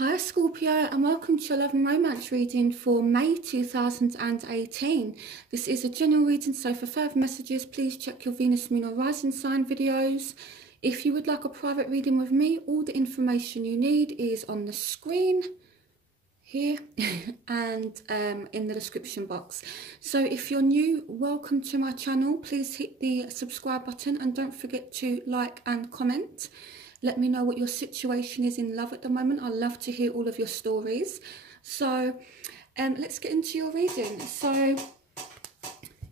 Hi Scorpio, and welcome to your love and romance reading for May 2018. This is a general reading, so for further messages please check your Venus, Moon or Rising sign videos. If you would like a private reading with me, all the information you need is on the screen here and in the description box. So if you're new, welcome to my channel. Please hit the subscribe button and don't forget to like and comment. Let me know what your situation is in love at the moment. I love to hear all of your stories. So let's get into your reading. So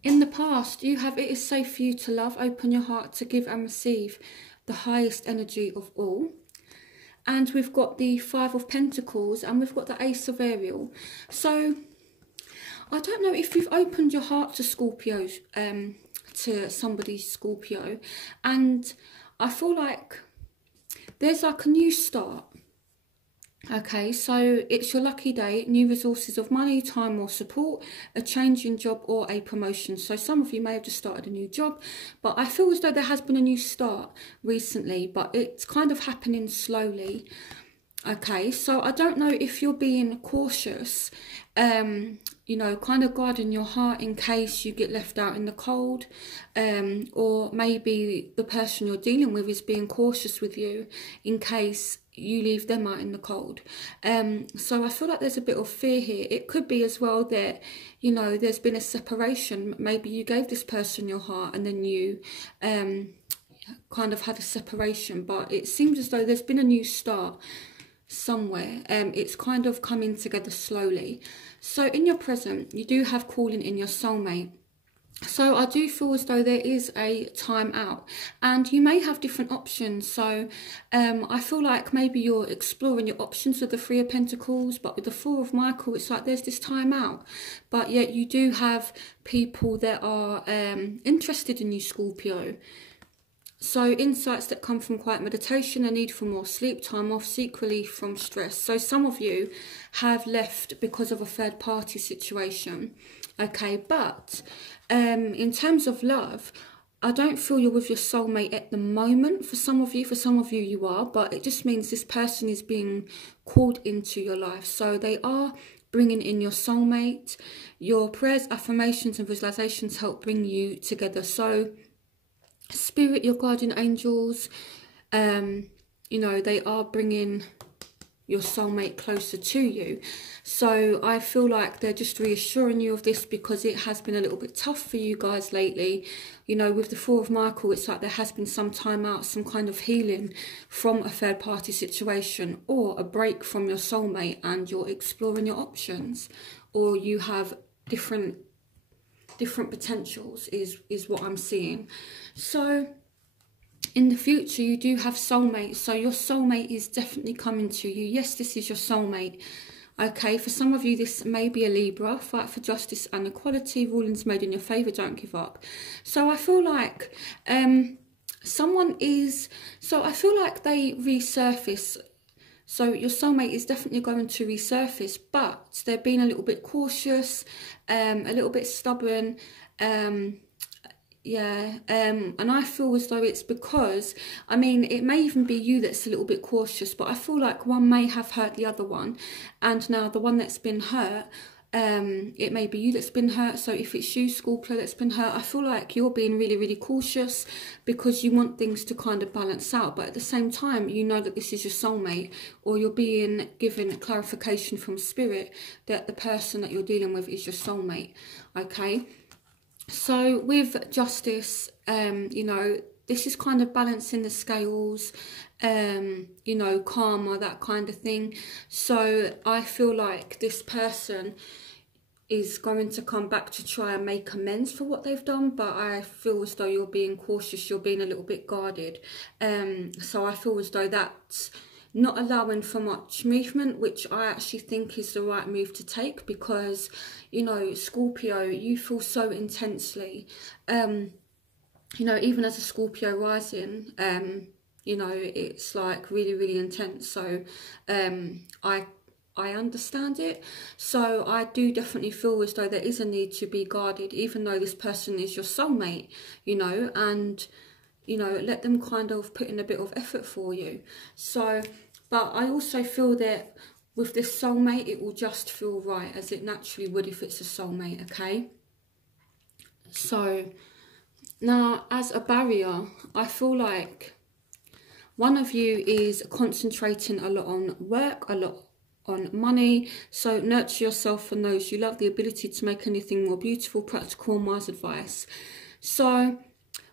in the past, you have it is safe for you to love, open your heart to give and receive the highest energy of all. And we've got the Five of Pentacles and we've got the Ace of Ariel. So I don't know if you've opened your heart to Scorpios, to somebody Scorpio, and I feel like there's like a new start. Okay, so it's your lucky day, new resources of money, time or support, a change in job or a promotion. So some of you may have just started a new job, but I feel as though there has been a new start recently, but it's kind of happening slowly. Okay, so I don't know if you're being cautious, you know, kind of guarding your heart in case you get left out in the cold, or maybe the person you're dealing with is being cautious with you in case you leave them out in the cold. So I feel like there's a bit of fear here. It could be as well that, you know, there's been a separation. Maybe you gave this person your heart and then you kind of had a separation, but it seems as though there's been a new start somewhere. It's kind of coming together slowly. So in your present, you do have calling in your soulmate. So I do feel as though there is a time out and you may have different options. So I feel like maybe you're exploring your options with the Three of Pentacles, but with the Four of Michael, it's like there's this time out. But yet you do have people that are interested in you, Scorpio. So insights that come from quiet meditation, a need for more sleep, time off, seek relief from stress. So some of you have left because of a third party situation. Okay, but in terms of love, I don't feel you're with your soulmate at the moment. For some of you you are, but it just means this person is being called into your life. So they are bringing in your soulmate. Your prayers, affirmations and visualizations help bring you together. So Spirit, your guardian angels, you know, they are bringing your soulmate closer to you. So I feel like they're just reassuring you of this because it has been a little bit tough for you guys lately. You know, with the Four of Michael, it's like there has been some time out, some kind of healing from a third party situation or a break from your soulmate, and you're exploring your options, or you have different potentials is what I'm seeing. So in the future you do have soulmates, so your soulmate is definitely coming to you. Yes, this is your soulmate. Okay, for some of you this may be a Libra. Fight for justice and equality, rulings made in your favour, don't give up. So I feel like someone is, so I feel like they resurface. So your soulmate is definitely going to resurface, but they're being a little bit cautious, a little bit stubborn, and I feel as though it's because, I mean, it may even be you that's a little bit cautious, but I feel like one may have hurt the other one, and now the one that's been hurt, it may be you that's been hurt. So if it's you, Scorpio, that's been hurt, I feel like you're being really, really cautious because you want things to kind of balance out. But at the same time, you know that this is your soulmate, or you're being given clarification from Spirit that the person that you're dealing with is your soulmate. Okay, so with justice, you know, this is kind of balancing the scales, you know, karma, that kind of thing. So I feel like this person is going to come back to try and make amends for what they've done, but I feel as though you're being cautious, you're being a little bit guarded. So I feel as though that's not allowing for much movement, which I actually think is the right move to take, because, you know, Scorpio, you feel so intensely. You know, even as a Scorpio rising, you know, it's like really, really intense. So I understand it. So I do definitely feel as though there is a need to be guarded, even though this person is your soulmate, you know, and you know, let them kind of put in a bit of effort for you. So, but I also feel that with this soulmate, it will just feel right, as it naturally would if it's a soulmate, okay? So now, as a barrier, I feel like one of you is concentrating a lot on work, a lot on money. So nurture yourself and those you love, the ability to make anything more beautiful, practical and wise advice. So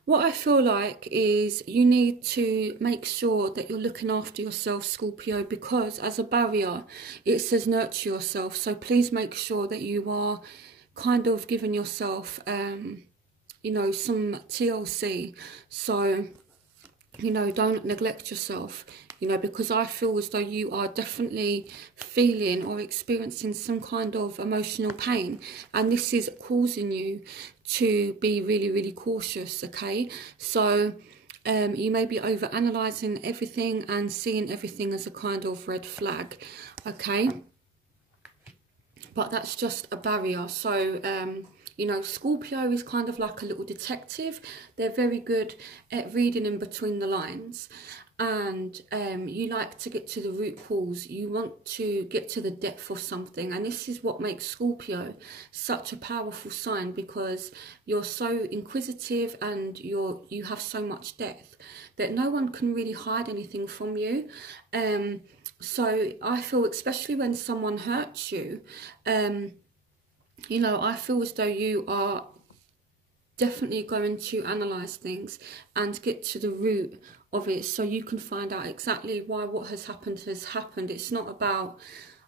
what I feel like is you need to make sure that you're looking after yourself, Scorpio, because as a barrier, it says nurture yourself. So please make sure that you are kind of giving yourself, you know, some TLC. So, you know, don't neglect yourself, you know, because I feel as though you are definitely feeling or experiencing some kind of emotional pain, and this is causing you to be really, really cautious, okay? So you may be over analysing everything and seeing everything as a kind of red flag, okay? But that's just a barrier. So you know, Scorpio is kind of like a little detective. They're very good at reading in between the lines. And you like to get to the root cause. You want to get to the depth of something. And this is what makes Scorpio such a powerful sign, because you're so inquisitive and you have so much depth that no one can really hide anything from you. So I feel, especially when someone hurts you, you know, I feel as though you are definitely going to analyse things and get to the root of it, so you can find out exactly why what has happened has happened. It's not about,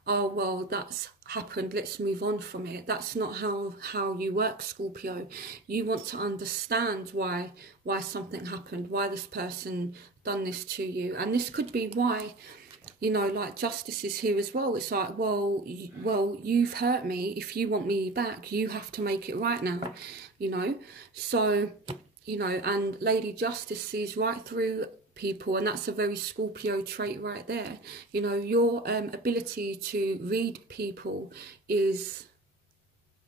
oh, well, that's happened, let's move on from it. That's not how you work, Scorpio. You want to understand why something happened, why this person done this to you. And this could be why, you know, like justice is here as well. It's like, well, you've hurt me. If you want me back, you have to make it right now, you know. So, you know, and Lady Justice sees right through people, and that's a very Scorpio trait right there. You know, your ability to read people is,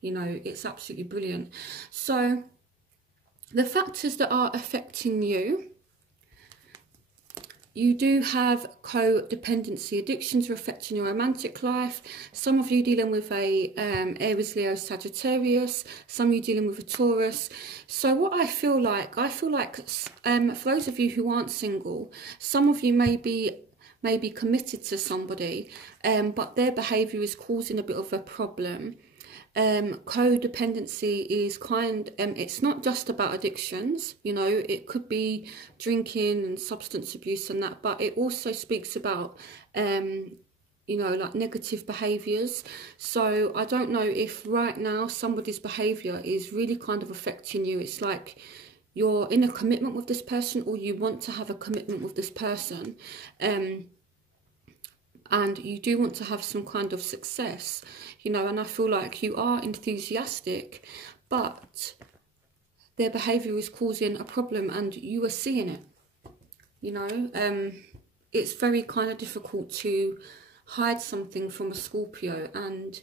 you know, it's absolutely brilliant. So the factors that are affecting you, you do have codependency. Addictions are affecting your romantic life. Some of you dealing with a Aries, Leo, Sagittarius. Some of you dealing with a Taurus. So what I feel like for those of you who aren't single, some of you may be committed to somebody, but their behaviour is causing a bit of a problem. Codependency is it's not just about addictions, you know, it could be drinking and substance abuse and that, but it also speaks about you know, like negative behaviours. So I don't know if right now somebody's behaviour is really kind of affecting you. It's like you're in a commitment with this person, or you want to have a commitment with this person, and you do want to have some kind of success, you know, and I feel like you are enthusiastic, but their behaviour is causing a problem and you are seeing it, you know. It's very kind of difficult to hide something from a Scorpio, and,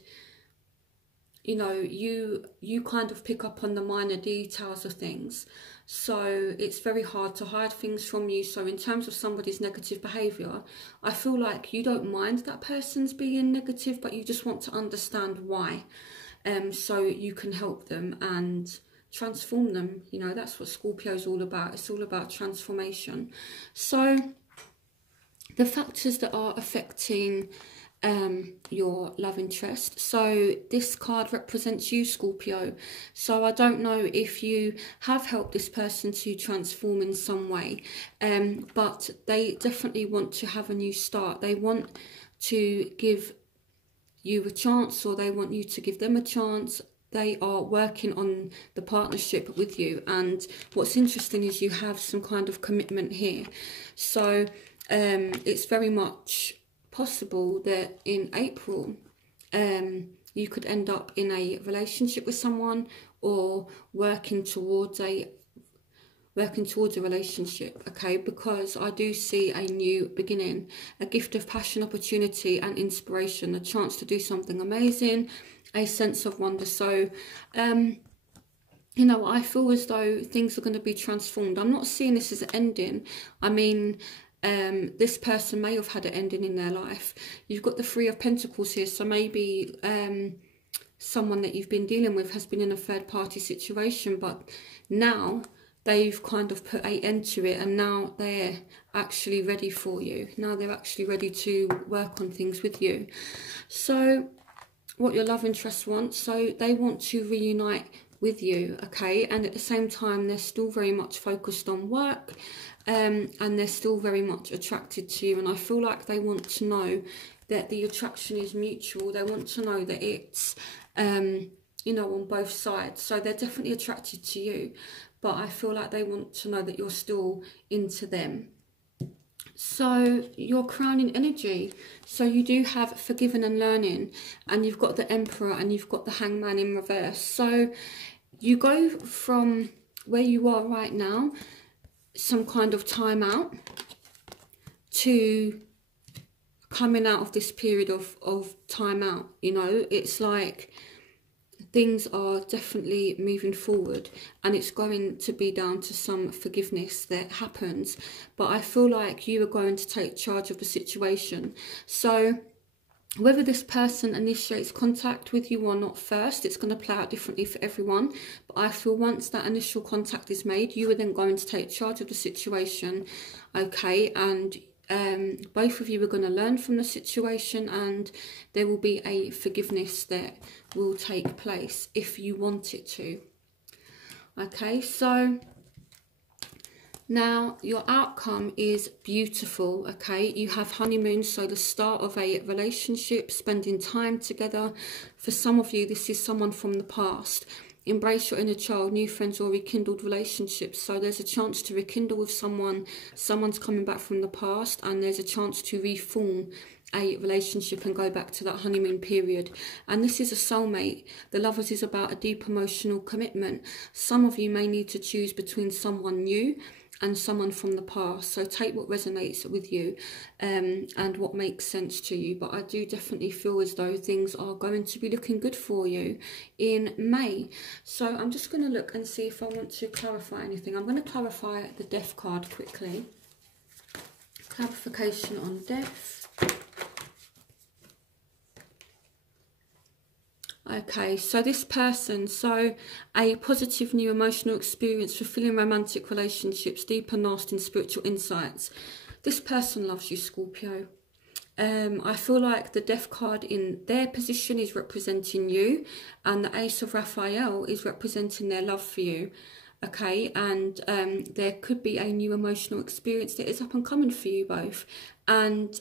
you know, you kind of pick up on the minor details of things. So it's very hard to hide things from you. So in terms of somebody's negative behaviour, I feel like you don't mind that person's being negative, but you just want to understand why. So you can help them and transform them. You know, that's what Scorpio's all about. It's all about transformation. So the factors that are affecting your love interest. So this card represents you, Scorpio. So I don't know if you have helped this person to transform in some way, but they definitely want to have a new start. They want to give you a chance, or they want you to give them a chance. They are working on the partnership with you, and what's interesting is you have some kind of commitment here. So it's very much possible that in April you could end up in a relationship with someone, or working towards a relationship, okay? Because I do see a new beginning, a gift of passion, opportunity and inspiration, a chance to do something amazing, a sense of wonder. So you know, I feel as though things are going to be transformed. I'm not seeing this as an ending. I mean, This person may have had an ending in their life. You've got the Three of Pentacles here, so maybe someone that you've been dealing with has been in a third-party situation, but now they've kind of put an end to it, and now they're actually ready for you. Now they're actually ready to work on things with you. So what your love interest wants, so they want to reunite with you, okay? And at the same time, they're still very much focused on work, and they're still very much attracted to you. And I feel like they want to know that the attraction is mutual. They want to know that it's, you know, on both sides. So they're definitely attracted to you, but I feel like they want to know that you're still into them. So your crowning energy, so you do have forgiven and learning, and you've got the Emperor and you've got the Hangman in reverse. So you go from where you are right now, some kind of time out, to coming out of this period of time out. You know, it's like things are definitely moving forward, and it's going to be down to some forgiveness that happens. But I feel like you are going to take charge of the situation. So whether this person initiates contact with you or not first, it's going to play out differently for everyone. But I feel once that initial contact is made, you are then going to take charge of the situation, okay? And both of you are going to learn from the situation, and there will be a forgiveness that will take place if you want it to. Okay, so now your outcome is beautiful, okay? You have honeymoon, so the start of a relationship, spending time together. For some of you, this is someone from the past. Embrace your inner child, new friends or rekindled relationships. So there's a chance to rekindle with someone. Someone's coming back from the past, and there's a chance to reform a relationship and go back to that honeymoon period. And this is a soulmate. The Lovers is about a deep emotional commitment. Some of you may need to choose between someone new and someone from the past. So take what resonates with you and what makes sense to you. But I do definitely feel as though things are going to be looking good for you in May. So I'm just going to look and see if I want to clarify anything. I'm going to clarify the Death card quickly. Clarification on Death. Okay, so this person, so a positive new emotional experience, fulfilling romantic relationships, deep and lasting spiritual insights. This person loves you, Scorpio. I feel like the Death card in their position is representing you, and the Ace of Raphael is representing their love for you. Okay, and there could be a new emotional experience that is up and coming for you both. And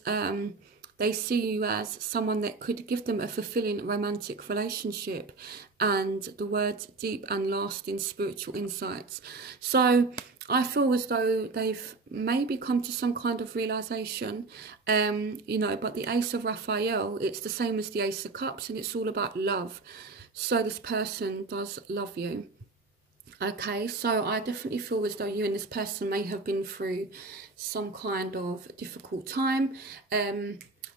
they see you as someone that could give them a fulfilling romantic relationship, and the words deep and lasting spiritual insights. So I feel as though they've maybe come to some kind of realization, you know, but the Ace of Raphael, it's the same as the Ace of Cups, and it's all about love. So this person does love you. Okay, so I definitely feel as though you and this person may have been through some kind of difficult time.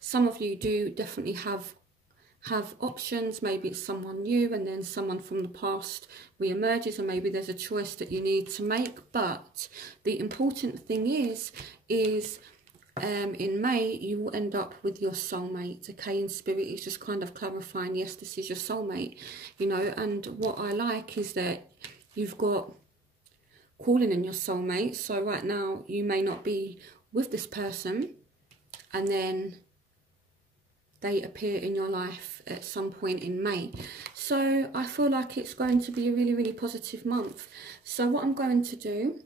Some of you do definitely have options. Maybe it's someone new, and then someone from the past re-emerges, and maybe there's a choice that you need to make. But the important thing is in May, you will end up with your soulmate. Okay, in spirit, it's just kind of clarifying, yes, this is your soulmate, you know. And what I like is that you've got calling in your soulmate. So right now, you may not be with this person, and then they appear in your life at some point in May. So I feel like it's going to be a really, really positive month. So what I'm going to do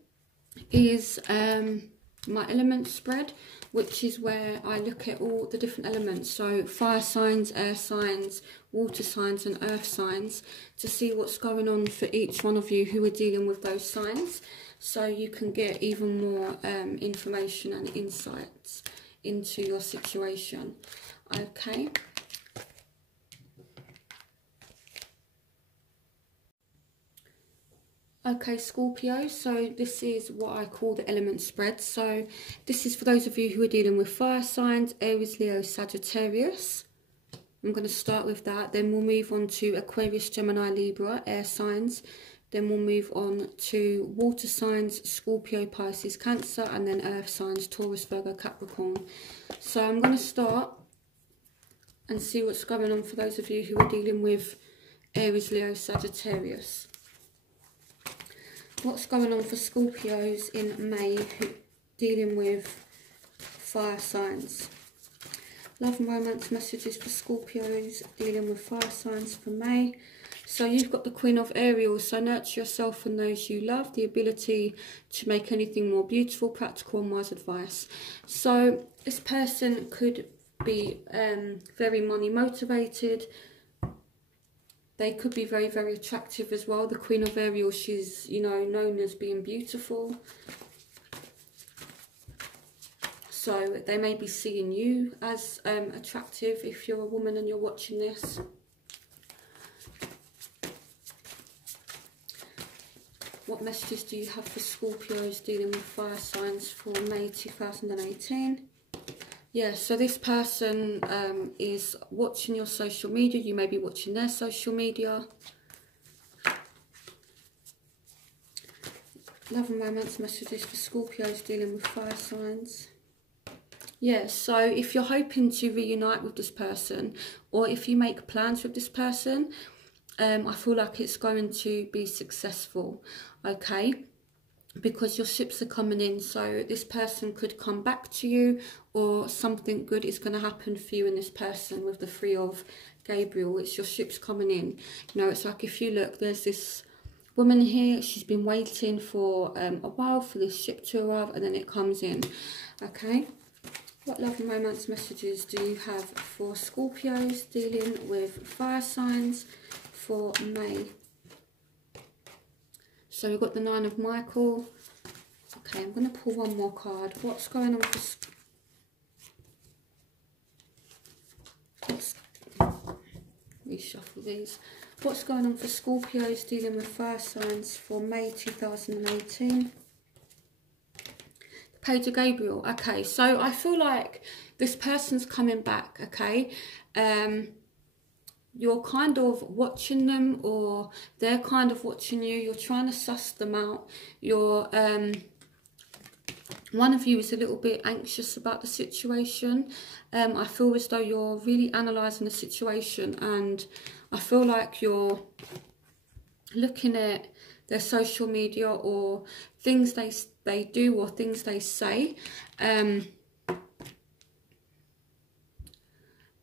is my element spread, which is where I look at all the different elements. So fire signs, air signs, water signs and earth signs, to see what's going on for each one of you who are dealing with those signs. So you can get even more information and insights into your situation. Okay. Okay, Scorpio, so this is what I call the element spread. So this is for those of you who are dealing with fire signs, Aries, Leo, Sagittarius. I'm going to start with that. Then we'll move on to Aquarius, Gemini, Libra, air signs. Then we'll move on to water signs, Scorpio, Pisces, Cancer, and then earth signs, Taurus, Virgo, Capricorn. So I'm going to start and see what's going on for those of you who are dealing with Aries, Leo, Sagittarius. What's going on for Scorpios in May who dealing with fire signs? Love and romance messages for Scorpios dealing with fire signs for May. So you've got the Queen of Aerials, so nurture yourself and those you love, the ability to make anything more beautiful, practical and wise advice. So this person could be very money motivated. They could be very, very attractive as well. The Queen of Aerials, she's, you know, known as being beautiful. So they may be seeing you as attractive if you're a woman and you're watching this. What messages do you have for Scorpios dealing with fire signs for May 2018? Yeah, so this person is watching your social media. You may be watching their social media. Love and romance messages for Scorpios dealing with fire signs. Yeah, so if you're hoping to reunite with this person, or if you make plans with this person, I feel like it's going to be successful, okay? Because your ships are coming in, so this person could come back to you, or something good is going to happen for you and this person with the Three of Gabriel. It's your ships coming in. You know, it's like if you look, there's this woman here, she's been waiting for a while for this ship to arrive, and then it comes in, okay? What love and romance messages do you have for Scorpios dealing with fire signs for May? So we've got the Nine of Michael. Okay, I'm going to pull one more card. What's going on for... Let's reshuffle these. What's going on for Scorpios dealing with fire signs for May 2018? Page of Gabriel. Okay, so I feel like this person's coming back, okay? You're kind of watching them, or they're kind of watching you. You're trying to suss them out. You're one of you is a little bit anxious about the situation. I feel as though you're really analysing the situation, and I feel like you're looking at their social media or things they do or things they say.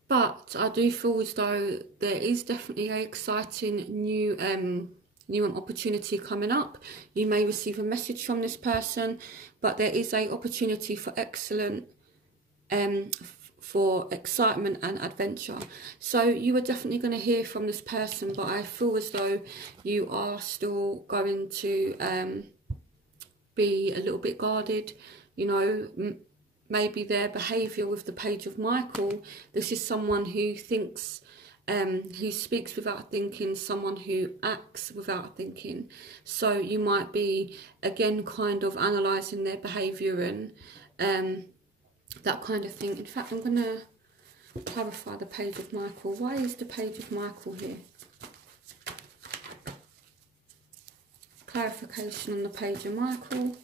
But I do feel as though there is definitely an exciting new opportunity coming up. You may receive a message from this person, but there is an opportunity for excellent, for excitement and adventure. So you are definitely going to hear from this person, but I feel as though you are still going to be a little bit guarded, you know. Maybe their behaviour with the Page of Michael, this is someone who thinks, who speaks without thinking, someone who acts without thinking. So you might be, again, kind of analysing their behaviour and that kind of thing. In fact, I'm going to clarify the Page of Michael. Why is the Page of Michael here? Clarification on the Page of Michael.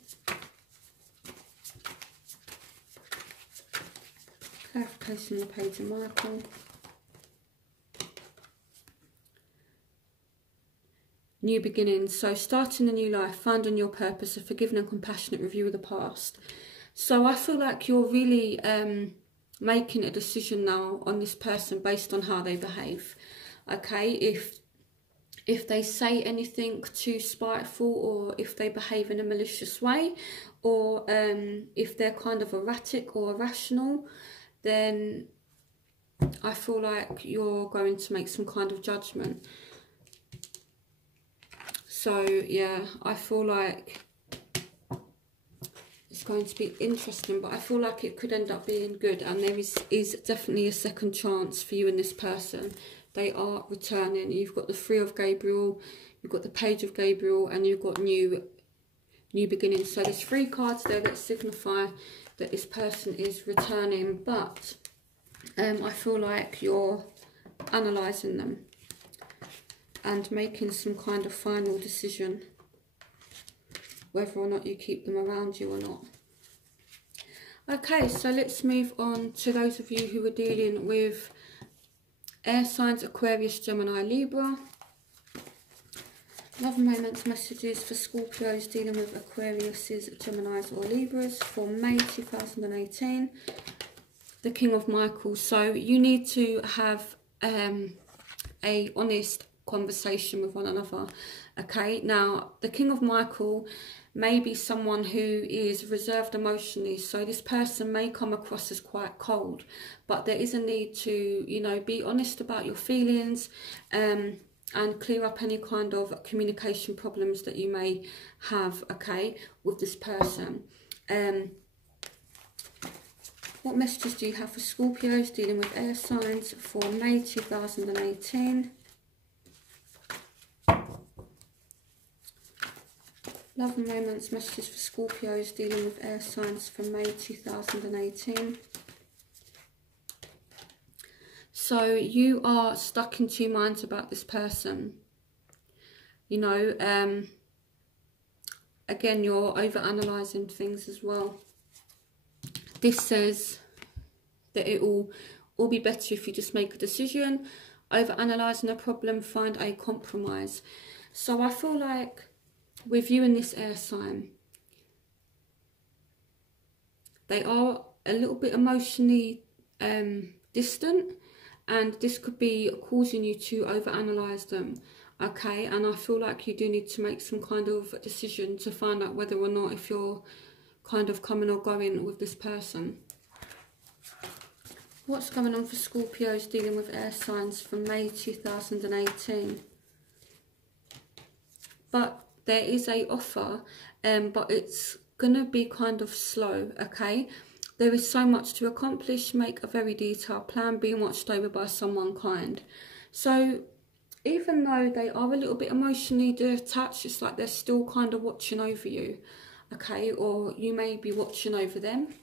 Clarification on the Page of Michael. New beginnings. So starting a new life, finding your purpose, a forgiving and compassionate review of the past. So I feel like you're really making a decision now on this person based on how they behave. Okay, if they say anything too spiteful, or if they behave in a malicious way, or if they're kind of erratic or irrational, then I feel like you're going to make some kind of judgment. So yeah, I feel like it's going to be interesting, but I feel like it could end up being good, and there is definitely a second chance for you and this person. They are returning. You've got the Three of Gabriel, you've got the Page of Gabriel, and you've got new beginnings. So there's 3 cards there that signify that this person is returning, but I feel like you're analysing them. and making some kind of final decision, whether or not you keep them around you or not. Okay, so let's move on to those of you who are dealing with air signs, Aquarius, Gemini, Libra. Love moments, messages for Scorpios dealing with Aquariuses, Geminis or Libras for May 2018. The King of Michaels. So you need to have a honest conversation with one another. Okay, now the King of Michael may be someone who is reserved emotionally, so this person may come across as quite cold, but there is a need to, you know, be honest about your feelings and clear up any kind of communication problems that you may have, okay, with this person. What messages do you have for Scorpios dealing with air signs for May 2018? Love and moments, messages for Scorpios dealing with air signs for May 2018. So you are stuck in two minds about this person. You know, again, you're overanalyzing things as well. This says that it will all be better if you just make a decision. Overanalyzing a problem, find a compromise. So I feel like with you and this air sign, they are a little bit emotionally distant, and this could be causing you to overanalyze them, okay? And I feel like you do need to make some kind of decision to find out whether or not if you're kind of coming or going with this person. What's going on for Scorpios dealing with air signs for May 2018? But there is a offer, but it's gonna be kind of slow, okay? There is so much to accomplish. Make a very detailed plan, being watched over by someone kind. So even though they are a little bit emotionally detached, it's like they're still kind of watching over you, okay? Or you may be watching over them.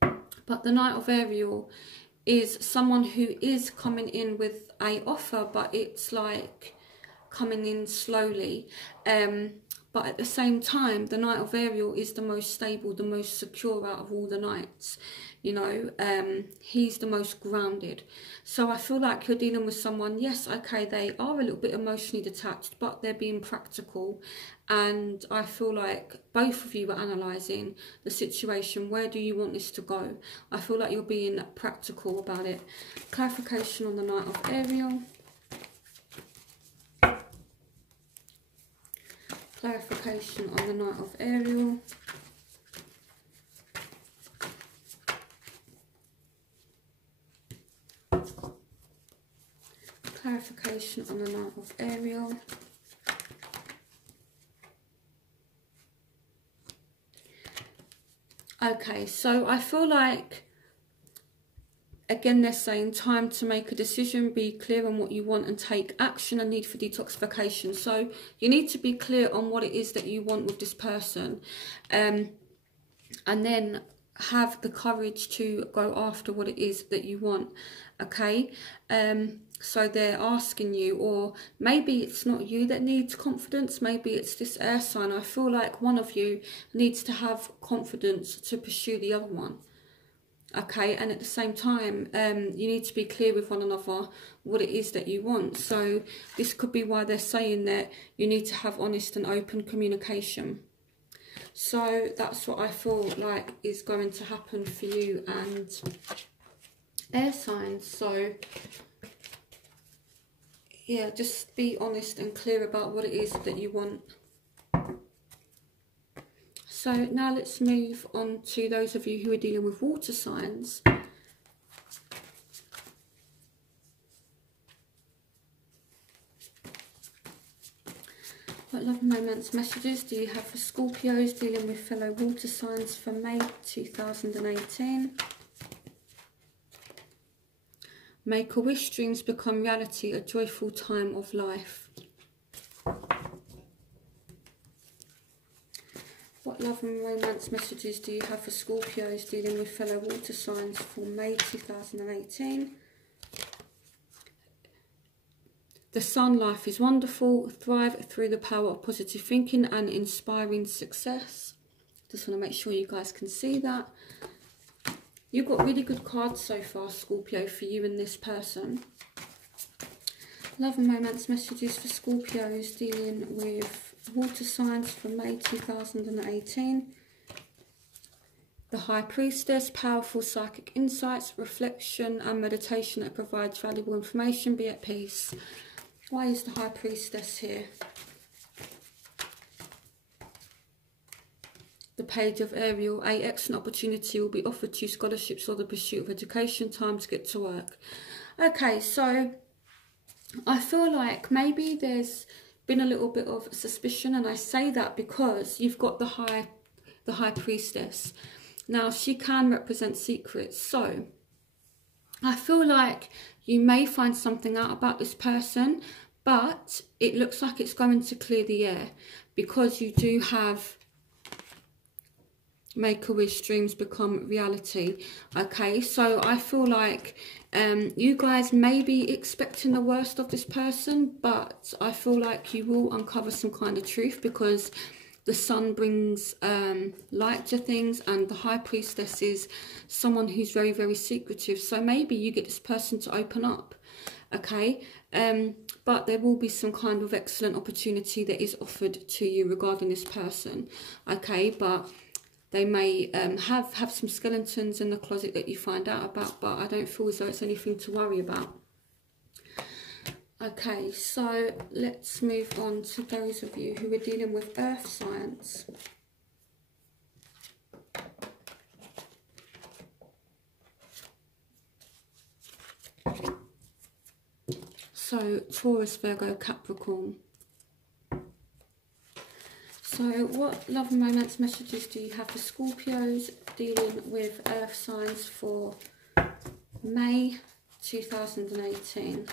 But the Knight of Ariel is someone who is coming in with a offer, but it's like coming in slowly. But at the same time, the Knight of Ariel is the most stable, the most secure out of all the knights. You know, he's the most grounded. So I feel like you're dealing with someone, yes, okay, they are a little bit emotionally detached, but they're being practical. And I feel like both of you are analysing the situation. Where do you want this to go? I feel like you're being practical about it. Clarification on the Knight of Ariel. Clarification on the Knight of Ariel. Clarification on the Knight of Ariel. Okay, so I feel like, again, they're saying time to make a decision, be clear on what you want and take action, and need for detoxification. So you need to be clear on what it is that you want with this person, and then have the courage to go after what it is that you want, okay? So they're asking you, or maybe it's not you that needs confidence, maybe it's this air sign. I feel like one of you needs to have confidence to pursue the other one. Okay, and at the same time, you need to be clear with one another what it is that you want. So this could be why they're saying that you need to have honest and open communication. So that's what I feel like is going to happen for you and air signs. So yeah, just be honest and clear about what it is that you want. So now let's move on to those of you who are dealing with water signs. What love moments, messages do you have for Scorpios dealing with fellow water signs for May 2018? Make a wish, dreams become reality, a joyful time of life. What love and romance messages do you have for Scorpios dealing with fellow water signs for May 2018? The Sun, life is wonderful. Thrive through the power of positive thinking and inspiring success. Just want to make sure you guys can see that. You've got really good cards so far, Scorpio, for you and this person. Love and romance messages for Scorpios dealing with water signs for May 2018. The High Priestess, powerful psychic insights, reflection and meditation that provides valuable information. Be at peace. Why is the High Priestess here? The Page of Ariel. An excellent opportunity will be offered to you, scholarships or the pursuit of education. Time to get to work. Okay, so I feel like maybe there's been a little bit of suspicion, and I say that because you've got the High Priestess. Now, she can represent secrets, so I feel like you may find something out about this person, but it looks like it's going to clear the air because you do have make a wish, dreams become reality. Okay, so I feel like you guys may be expecting the worst of this person, but I feel like you will uncover some kind of truth because the Sun brings light to things, and the High Priestess is someone who's very, very secretive. So maybe you get this person to open up, okay? But there will be some kind of excellent opportunity that is offered to you regarding this person, okay? But they may have some skeletons in the closet that you find out about, but I don't feel as though it's anything to worry about. Okay, so let's move on to those of you who are dealing with earth signs. So Taurus, Virgo, Capricorn. So what love and romance messages do you have for Scorpios dealing with earth signs for May 2018?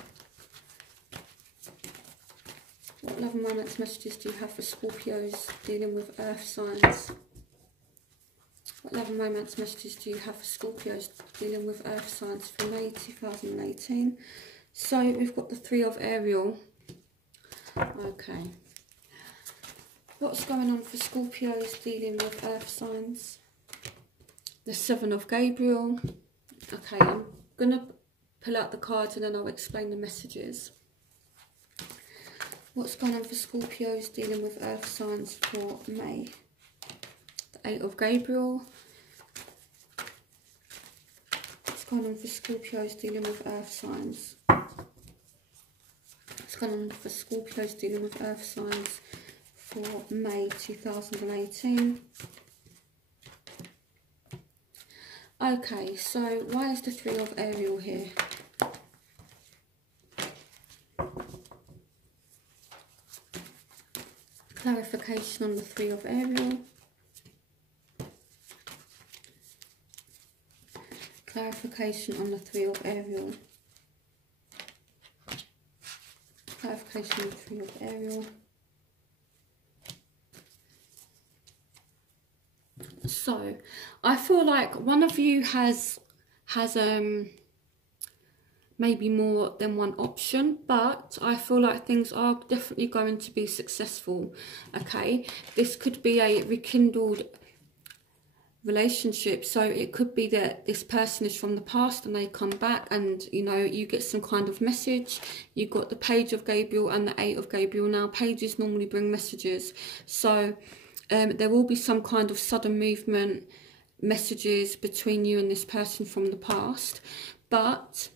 What love and romance messages do you have for Scorpios dealing with earth signs? What love and romance messages do you have for Scorpios dealing with earth signs for May 2018? So we've got the Three of Ariel. Okay. What's going on for Scorpios dealing with earth signs? The Seven of Gabriel. Okay, I'm going to pull out the cards and then I'll explain the messages. What's going on for Scorpios dealing with earth signs for May? The Eight of Gabriel. What's going on for Scorpios dealing with earth signs? What's going on for Scorpios dealing with earth signs for May 2018? Okay, so why is the Three of Ariel here? Clarification on the Three of Ariel. Clarification on the Three of Ariel. Clarification on the Three of Ariel. So, I feel like one of you has maybe more than one option, but I feel like things are definitely going to be successful, okay? This could be a rekindled relationship, so it could be that this person is from the past and they come back and, you know, you get some kind of message. You've got the Page of Gabriel and the Eight of Gabriel. Now, pages normally bring messages, so there will be some kind of sudden movement, messages between you and this person from the past, but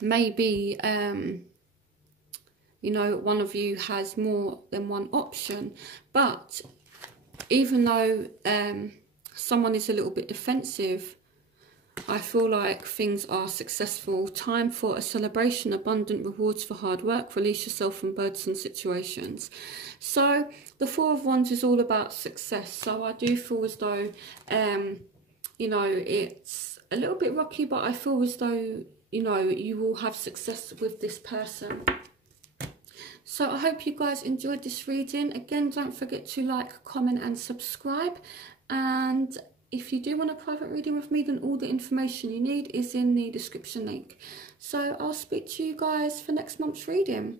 maybe, you know, one of you has more than one option. But even though someone is a little bit defensive, I feel like things are successful. Time for a celebration, abundant rewards for hard work. Release yourself from burdensome situations. So the Four of Wands is all about success. So I do feel as though, you know, it's a little bit rocky, but I feel as though, you know, you will have success with this person. So I hope you guys enjoyed this reading. Again, don't forget to like, comment and subscribe. And if you do want a private reading with me, then all the information you need is in the description link. So I'll speak to you guys for next month's reading.